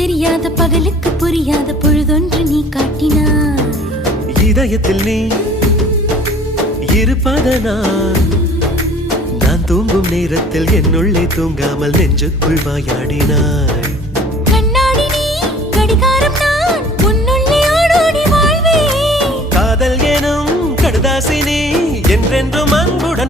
தெரியாத பகலுக்கு புரியாத பொழுதொன்று நீ காட்டினாய். இதயத்தில் நீ இருப்பதனால் நான் தூங்கும் நேரத்தில் என்னுள்ளே தூங்காமல் நெஞ்சுக்குள் வாயாடினாய். கண்ணாடி நீ கடிகாரம் நான் உன்னுள்ளே ஓடோடி வாழ்வே. காதல் எனும் கடுதாசி நீ என்றென்றும் அன்புடன்